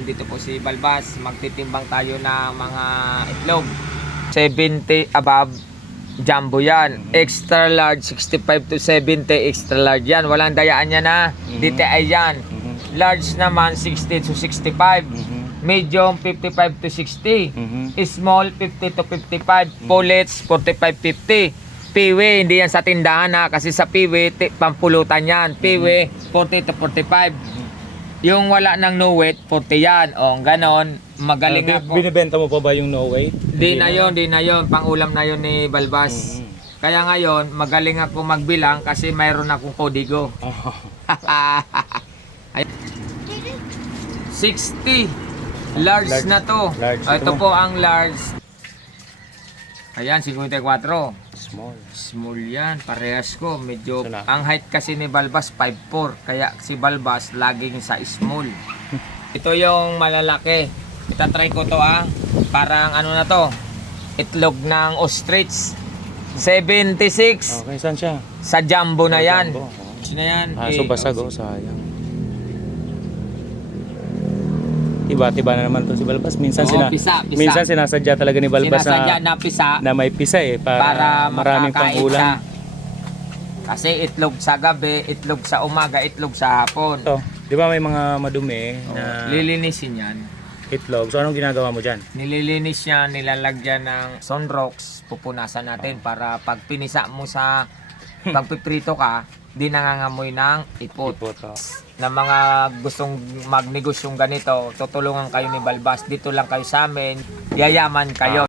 nandito po si Balbas. Magtitimbang tayo ng mga itlog. 70 above jumbo yan. Extra large 65 to 70 extra large yan. Walang dayaan yan ha. Mhm. DTI yan. Mhm. Large naman 60 to 65. Mhm. Medium 55 to 60. Mhm. Small 50 to 55. Pullets 45 50. Piwi, hindi yan sa tindahan ha. Kasi sa piwi, pampulutan yan. Piwi, 40 to 45. Yung wala ng no weight, 40 yan. O, ganon. Magaling Ah, bi- ako. Binibenta mo pa ba yung no way? Di na yon, di na yon. Pangulam na yon ni Balbas. Mhm. Kaya ngayon, magaling ako magbilang kasi mayroon akong kodigo. Oh. Ay- 60. Large, Large. na to. Large. Ah, Ito Ito po ang large. Ayan, 54. Small. Small yan, parehas ko. Medyo, Ito na. ang height kasi ni Balbas 5'4". Kaya si Balbas laging sa small. Ito yung malalaki. Itatry ko to ah. Parang ano na to. Itlog ng ostrich. 76. Okay, saan siya? Sa jumbo na yan. jumbo. Na yan. Ah, eh, so basag oh, sayang. Tiba-tiba na naman to si Balbas. Minsan Oo, sina pisa, pisa. Minsan sinasadya talaga ni Balbas Sinasadya na, na pisa na may pisa eh para, para maraming makakain pangulam. siya. Kasi itlog sa gabi, itlog sa umaga, itlog sa hapon. Ito, 'di ba may mga madumi Oo, na Lilinisin yan. itlog? So anong ginagawa mo diyan? Nililinis niya, nilalagyan ng sunrocks, pupunasan natin para pag pinisa mo sa pagpiprito ka, di nangangamoy ng ipot. Ipot. oh. Na mga gustong magnegosyong ganito, tutulungan kayo ni Balbas. Dito lang kayo sa amin, yayaman kayo.